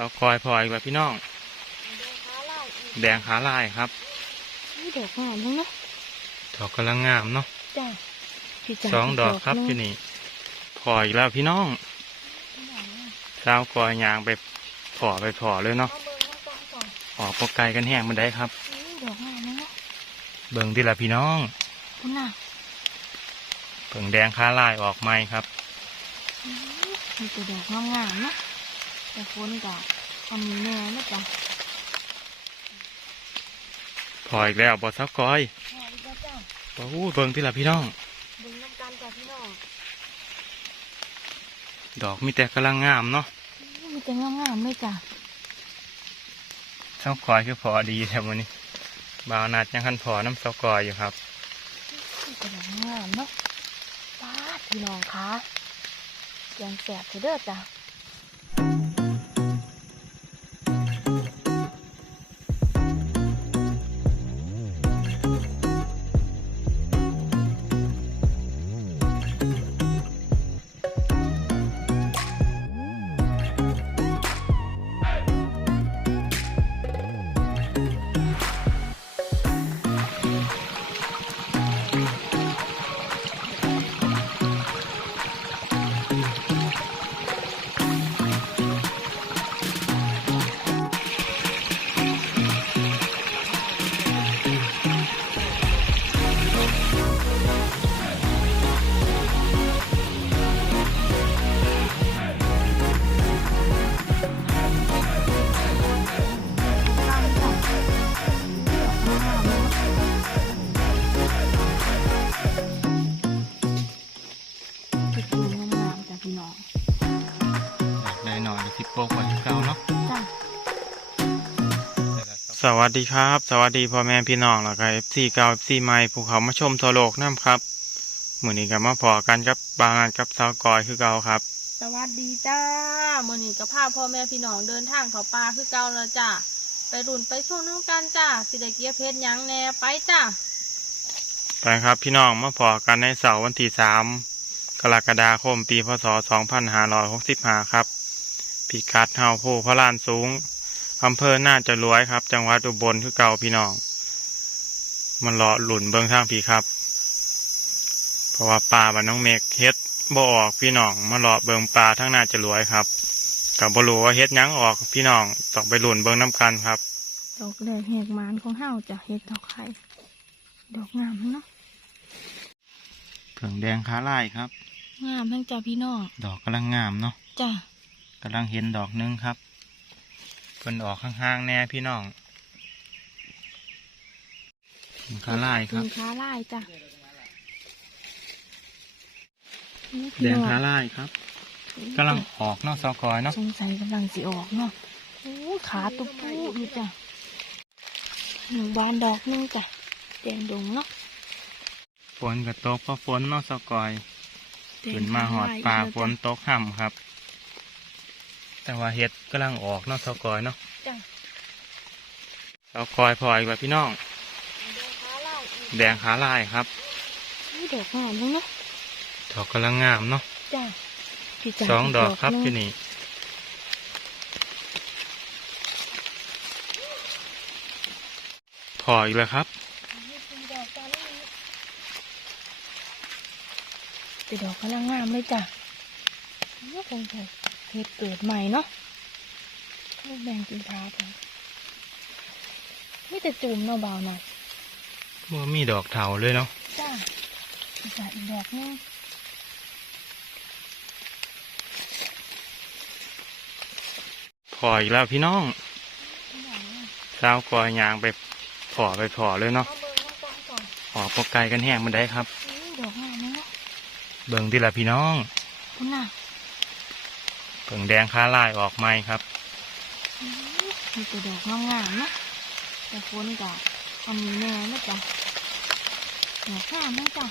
เราคอยพออีกแล้วพี่น้องแดงขาลายอีกแดงขาลายครับนี่ดอกงามจังเนาะดอกกำลังงามเนาะจ้าพี่จ๋าสองดอกครับหที่นึ่งนี่พออีกแล้วพี่น้องสาวกอยยางไปพอไปพอเลยเนาะเอาเบอร์มาก่อนก่อนออกปกไกลกันแห้งมันได้ครับนี่ดอกงามจังเนาะเบิ่งที่ละพี่น้องคุณน่ะเบิ่งแดงขาลายออกไหมครับอื้อมีแต่ดอกงามๆเนาะ แต่ฝนก็อันนี้แน่นะจ๊ะพออีกแล้วบอสาวกอยพอดีจ้าโอ้โหเบิ่งที่ละพี่น้องดึงน้ำกันจ้ะพี่น้อง ดอกมีแต่กำลังงามเนาะอื้อมีแต่งามๆเลยจ้ะสาวกอยคือพอดีแถวนี้บ่าวนัดยังคันพอน้ำสาวกอยอยู่ครับมีแต่ดอกงามเนาะป้าดพี่น้องคะแกงแสบเถอะเด้อจ้ะจะ สวัสดีครับ สวัสดีพ่อแม่พี่น้องแล้วก็เอฟซีเก่าเอฟซีใหม่ภูเขามาชมทั่วโลกน้ำครับมื้อนี้ก็มาพอกันกับบางงานกับสาวกอยคือเก่าครับ สวัสดีจ้ามื่อนี้ก็พาพ่อแม่พี่น้องเดินทางเขาป่าคือเก่าแล้วจ้ะไปรุ่นไปช่วงน้ำกันจ้าสิได้เกียร์เพชรหยังแหน่ไปจ้าไปครับพี่น้องมาพอกันในเสาร์วันที่สามกรกฎาคมปีพศสองพันห้าร้อยหกสิบห้าครับพิกัดเฮาผู้พระลานสูง อำเภอน่าจะรวยครับ จังหวัดอุบลคือเก่าพี่น้อง มันรอหลุนเบื้องทางพี่ครับ เพราะว่าป่าบ้านน้องเมฆเฮ็ดบ่ออกพี่น้องมารอเบิงป่าทั้งน่าจะรวยครับกับ่รู้ว่าเฮ็ดหยังออกพี่น้องต้องไปหลุนเบิงน้ำกันครับดอกแดงแหกมานของเฮาจ้ะเฮ็ดดอกไข่ดอกงามเนาะเผืองแดงขาลายครับ งามทั้งจ้าพี่น้อง ดอกกำลังงามเนาะจ้ะกำลังเห็นดอกหนึงครับ เพิ่นออกข้างๆแน่พี่น้องขาลายครับแดงขาลายจ้ะแดงขาลายครับกำลังออกเนาะซอกอยเนาะสงสัยกำลังสิออกเนาะโอ้ขาตุบปูดูจ้ะหนึ่งบานดอกหนึงจ้ะแดงดงเนาะฝนก็ตกเพราะฝนเนาะซอกอยแดงขึ้นมาหอดขลยป่าอีกฝนตกห่ำครับ แต่ว่าเห็ดกำลังออกเนาะซอกอยเนาะจ้ะซอกอยพออีกแล้วพี่น้องแดงขาลายอีกแดงขาลายครับนี่ดอกงามจังเนาะดอกกำลังงามเนาะจ้ะพี่จ๋าสองดอกครับหนึ่งที่นี่พออีกแล้วครับแต่ดอกกำลังงามเลยจ้ะนี่คงจะ เห็ดเกิดใหม่เนาะลูกแดงกินพาจ้ะไม่แต่จุ่มเนาะเบาหน่อยว่ามีดอกเถาเลยเนาะจ้าอีกจ้ะอีกดอกนึงพออีกแล้วพี่น้องสาวกอยยางไปพอไปพอเลยเนาะเอาเบอร์มาก่อนก่อนออกปกไกลกันแห้งมันได้ครับนี่ดอกงามเนาะเบิ่งที่ละพี่น้องคุณน่ะ เบิ่งแดงขาลายออกไหมครับอื้อมีแต่ดอกงามๆเนาะแต่ฝนก็อันนี้แน่นะจ้ะดอกงามนะจ้ะ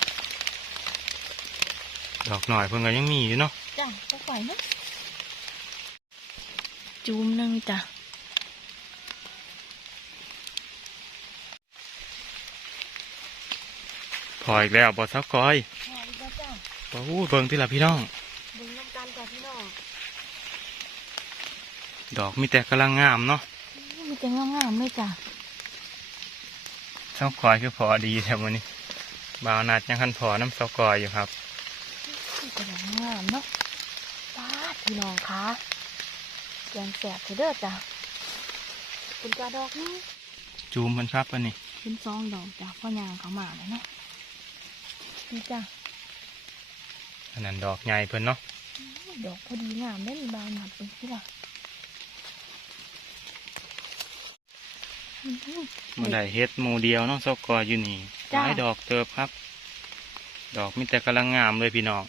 ดอกหน่อยเพิ่งก็ยังมีอยู่เนาะจ้ะก็ไหวเนาะจูมหนึงจ้ะพออีกแล้วบอสาวกอยพอดีแล้วจ้ะโอ้โหเบิ่งที่ละพี่น้องดึงน้ำกันจ้ะพี่น้อง ดอกมีแต่กำลังงามเนาะมีแต่งามๆเลยจ้ะเสากอยคือพอดีแถวนี้บ่าวนัดยังคันพอน้ำเสากอยอยู่ครับมีแต่งามๆเนาะป้าดพี่น้องคะแกงแสบเถอะเด้อจ้ะคุณกระดอกนี่จูมมันครับอันนี้เป็นซองดอกจ้ะพ่อยางเขามาเลยเนาะนี่จ้ะอันนั้นดอกใหญ่เพิ่นเนาะดอกพอดีงามได้มีบานหนับเป็นที่ละอื้อหือ เมื่อใดเฮ็ดหมูเดียวเนาะเสากอยอยู่นี่หจ้ะลายดอกเติบครับ ดอกมีแต่กำลังงามเลยพี่น้อง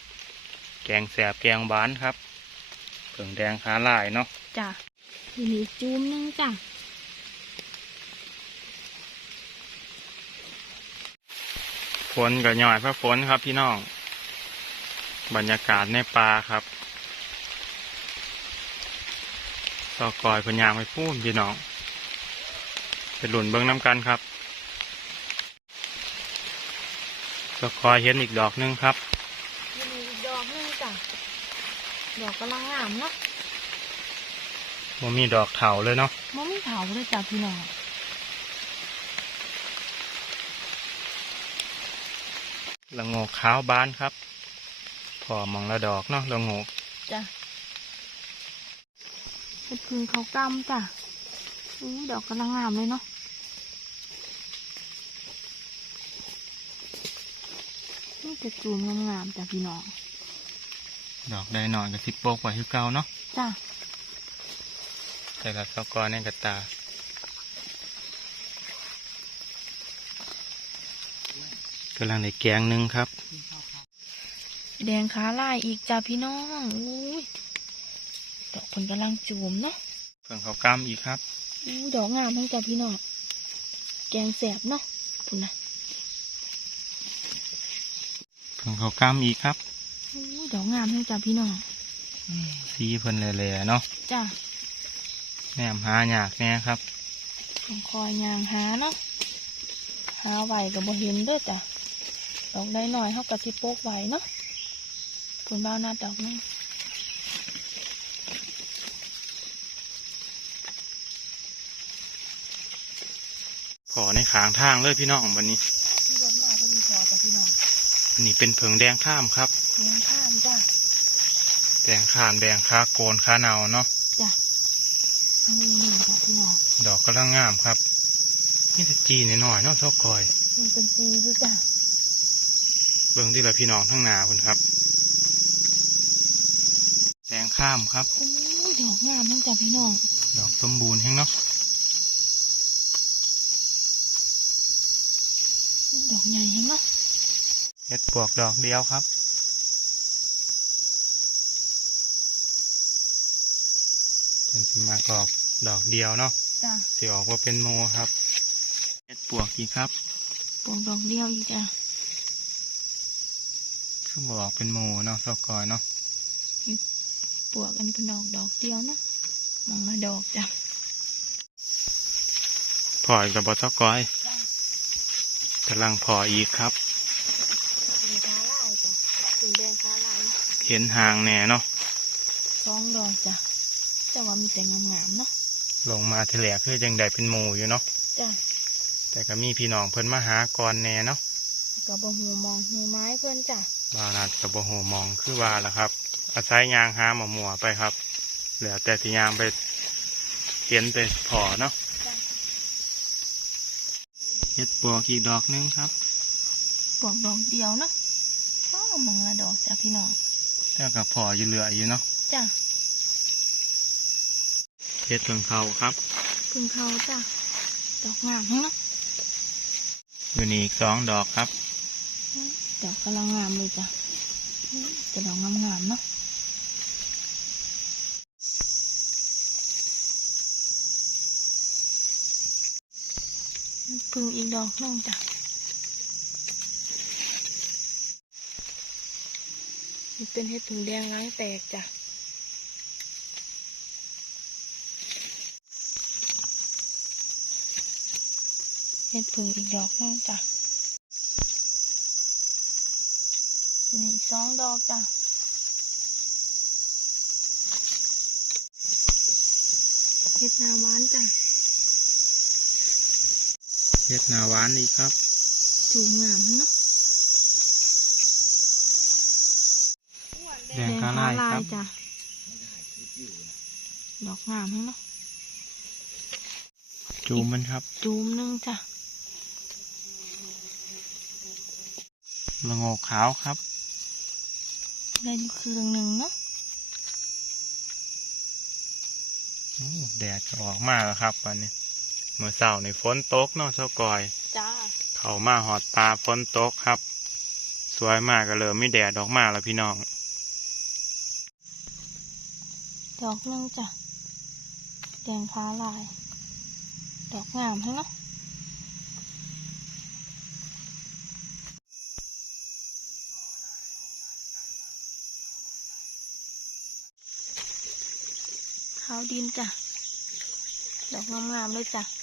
แกงแสบแกงบานครับเผิงแดงขาลายเนาะ จ้ะทีนี้จูมหนึงจ้ะฝนกับหน่อยพระฝนครับพี่น้อง บรรยากาศในป่าครับซอกอยเพนยางไปพูนพี่น้อง ไปหลุนเบิ้งน้ำกันครับซอกอยเห็นอีกดอกหนึงครับทีนี้อีกดอกหนึงจ้ะดอกกำลังงามเนาะมันมีดอกเถาเลยเนาะมันไม่เผาเลยจ้ะพี่น้องละโงกขาวบานครับ พอมองละดอกเนาะละโงกจ้ะเป็นพึงเขากำจ้ะ อู้ดอกกำลังงามเลยเนาะนี่จะจูมงามๆจ้ะพี่น้องดอกได้หน่อยกับสิบโปกไว้ที่เก่าเนาะจ้ะแต่ละซอกอยในกระตากำลังในแกงหนึ่งครับ แดงขาลายอีกจ้ะพี่น้องอุ้ยดอกผลกำลังจูมเนาะเพิ่งเขากล้ามอีกครับ อู้ดอกงามทั้งจ้ะพี่น้อง แกงแสบเนาะพุ่นนะเพิ่งเขากล้ามอีกครับอู้ดอกงามทั้งจ้ะพี่น้องสีเพิ่นแหล่ๆเนาะ จ้ะแหนมหายากแน่ครับต้องคอยยางหาเนาะ หาไหวกับบ่เห็นเด้อจ้ะ ดอกได้หน่อยเขากะสิโปกไหวเนาะพุ่นบ้าวหน้าดอกนึง อในขางทางเลยพี่น้องวันนี้มีรถมาพอดีพอจ้ะพี่น้องอันนี้เป็นเผิงแดงข้ามครับเลี้ยงข้ามจ้ะแดงข่านแดงคาโกนคาเนาเนาะจ้ะมูหนึ่งจ้ะพี่น้องดอกกำลังงามครับนี่จะจีนหน่อยๆเนาะซอกกอยมันเป็นจีอยู่จ้ะเบิ่งที่ละพี่น้องทั้งหนาคุณครับแดงข้ามครับอู้ดอกงามทั้งจ้ะพี่น้องดอกสมบูรณ์แห้งเนาะ ดอก ใหญ่เห็นเนาะเห็ดปวกดอกเดียวครับ เป็นสิมากรอกดอกเดียวเนาะจ้ะสิออกว่าเป็นโมครับเห็ดปวกอีกครับปลูกดอกเดียวอีกจ้ะคือบอกเป็นโมเนาะซอกกอยเนาะปลวกอันนี้เป็นดอกดอกเดียวเนาะมองมาดอกจ้ะพออีกกับบอซอกกอย กำลังพออีกครับ สีขาลายจ้ะสีแดงขาลายเห็นหางแหน่เนาะสองดอกจ้ะแต่ว่ามีแต่งามๆเนาะลงมาเถลกคือจังใดเป็นโมอยู่เนาะจ้ะแต่ก็มีพี่น้องเพิ่นมาหาก่อนแหน่เนาะกับบหูมองหูไม้เพื่อนจ้ะบาวนาดกับโบโหมองคือว่าล่ะครับ อาศัยยางหาหมอหมัวไปครับ เหลือแต่ที่ยางไปเห็นไปพอเนาะจ้ะ เห็ดปวกอีกดอกหนึงครับปลวกดอกเดียวเนาะว้าวมองละดอกจ้ะพี่น้องแล้วก็พออยู่เหลืออยู่เนาะจ้ะเห็ดเพิ่งเขาครับเพึ่งเขาจ้ะดอกงามทั้งเนาะอยู่นี่อีกสองดอกครับดอกกำลังงามเลยจ้ะจะดอกงามๆเนาะ พึ่งอีกดอกนึงจ้ะนี่เป็นเห็ดผึ่งแดงล้างแตกจ้ะเห็ดผึ่งอีกดอกนึงจ้ะนี่อีกสองดอกจ้ะเฮ็ดนาหวานจ้ะ เฮ็ดนาหวานอีกครับ จูงงามเนาะแดงกาลายครับจ้ะดอกงามเนาะจูมมันครับ จูมหนึงจ้ะละโงกขาวครับได้อยู่คืนหนึ่งเนาะโอ้แดดก็ออกมาแล้วครับวันนี้ เมื่อเช้าในฝนตกเนาะเช้ากอย จ้า เขามาหอดปลาฝนตกครับ สวยมากก็เลยไม่แดดออกมาแล้วพี่น้อง ดอกหนึงจ้ะแดงฟ้าลาย ดอกงามให้เนาะขาวดินจ้ะ ดอกงามๆเลยจ้ะ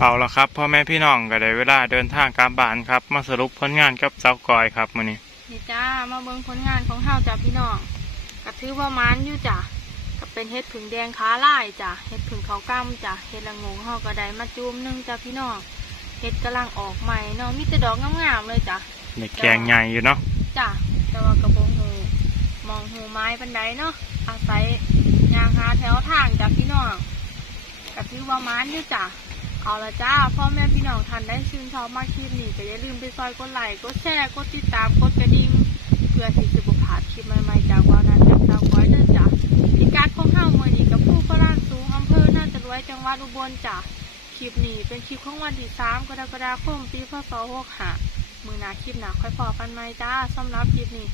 เอาละครับพ่อแม่พี่น้องก็ได้เวลาเดินทางกลับบ้านครับ มาสรุปผลงานกับเจ้ากอยครับมื้อนี้นี่จ้ามาเบิ่งผลงานของเฮาจ้ะพี่น้องก็ถือว่ามานอยู่จ้ะก็เป็นเห็ดผึ่งแดงขาลายจ้ะเห็ดผึ่งเขาวกั้มจ้ะเห็ดละโงงเฮาก็ได้มาจูมหนึงจ้ะพี่น้องเห็ดกำลังออกใหม่เนาะมีแต่ดอกงามๆเลยจ้ะในแกงใหญ่อยู่เนาะจ้ะแต่ว่ากระโปรงหูมองหูไม้ปันไดเนาะอาศัยยางหาแถวทางจ้ะพี่น้องก็ถือว่ามานอยู่จ้ะ เอาละจ้าพ่อแม่พี่น้องท่านได้ชื่นชอบมากคลิปนี้ก็อย่าลืมไปซอยกดไลค์กดแชร์กดติดตามกดกระดิ่งเพื่อที่จะบ่พาดคลิปใหม่ๆจากวานั้นจากสาวก้อยเด้อจ้ะพิกัดของเฮาเมื่อนี้กับผู้พระราชสูงอำเภอน่าจะรวยจังหวัดอุบลจ้ะคลิปนี้เป็นคลิปของวันที่3กรกฎาคมปีพศ65มือหน้าคลิปหนาค่อยพอกันใหม่จ้าสำหรับคลิปนี้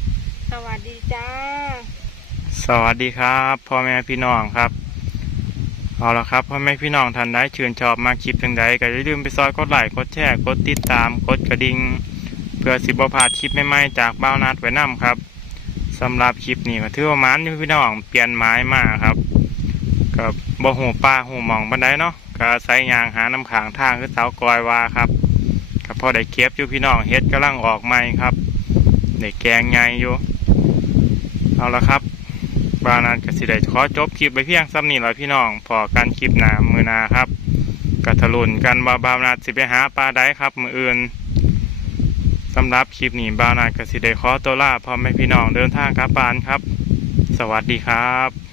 สวัสดีจ้า สวัสดีครับพ่อแม่พี่น้องครับ เอาละครับพ่อแม่พี่น้องท่านใดชื่นชอบมาคลิปจังใดก็อย่าลืมไปซอยกดไลค์กดแชร์กดติดตามกดกระดิ่งเพื่อสิบพลาดคลิปใหม่ๆจากบ้าวนัดไว้นํครับสำหรับคลิปนี้ก็ถือว่ามันพี่น้องเปลี่ยนไม้มาครับกับบ่หูปลาหูหมองบันไดเนาะก็อาศัยางหาน้ำขางทางคือเสากอยว่าครับก็พอได้เก็บอยู่พี่น้องเฮ็ดกำลังออกใหม่ครับได้แกงใหญ่อยู่เอาละครับ บานันกสิได้ขอจบคลิปไปเพียงซ้ำนี้แหละพี่น้องพอการคลิปหนามือนาครับกระทลุนกันว่าบาวนานสิไปหาปลาได้ครับ มืออื่นสำหรับคลิปนี้บาวนานกสิได้ขอตัวลาพ่อแม่พี่น้องเดินทางกลับบ้านครับ สวัสดีครับ